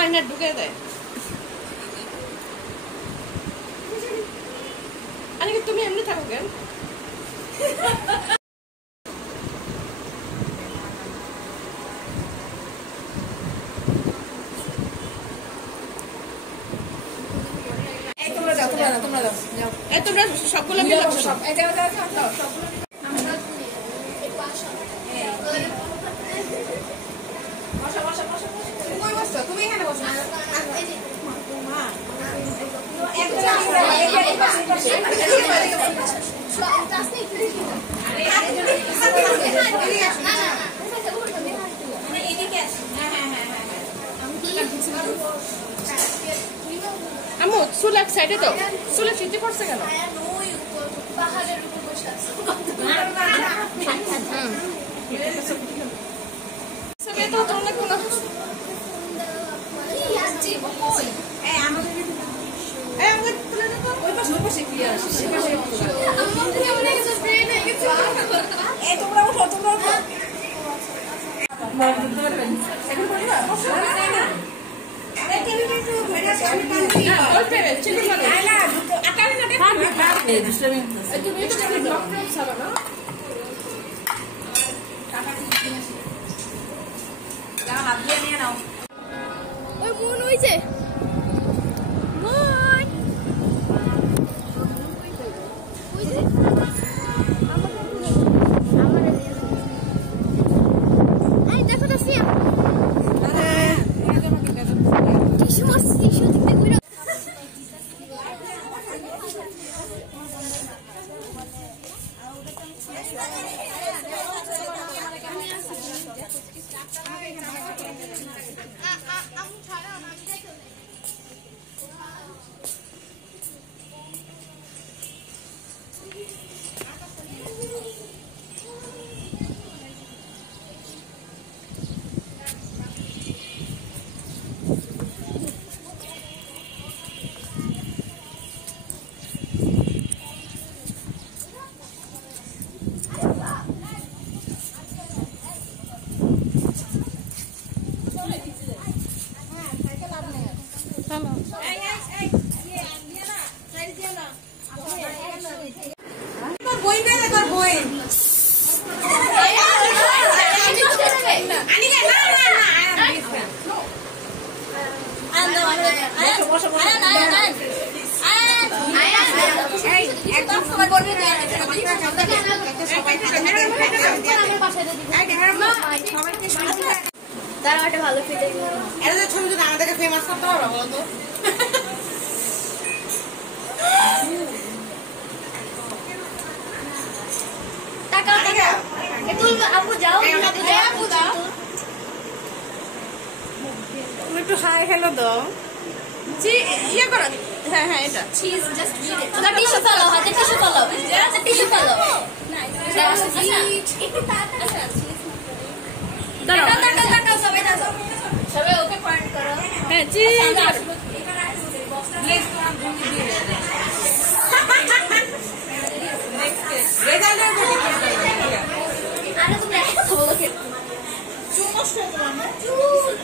Liner ঢুকে দেয়। আরে তুমি এমনি থাকো কেন? তোমরা সবগুলো মিলে বসো। তুমি এখানে বসো। আম্মু চুল এক সাইডে তো, চুলে ফিতে পড়ছে কেন? তারা একটা ভালো ফিতে এরা ছবি যদি আমাদেরকে ফেমাস করতে পারো বলো তো। টাকা টাকা একটু আপু যাও আপু দাও তুমি একটু হাই হ্যালো দাও। জি ইয়ে করো। হ্যাঁ হ্যাঁ এটা চিজ জাস্ট রিড ইট না টিস্যু ফলো হাতে টিস্যু ফলো টিস্যু ফলো না একটু টাকা আচ্ছা দাও টাকা টাকা সবাই দাও সবাই ওকে পয়েন্ট করো। হ্যাঁ জি এখানে বক্সটা প্লেস করা ভূমি দিয়ে নেক্সট রেজাল্ট আরে তুমি একটা কথা বলো কে চুমস করো না চুল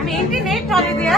আমি ইন্টারনেট চলে দিয়া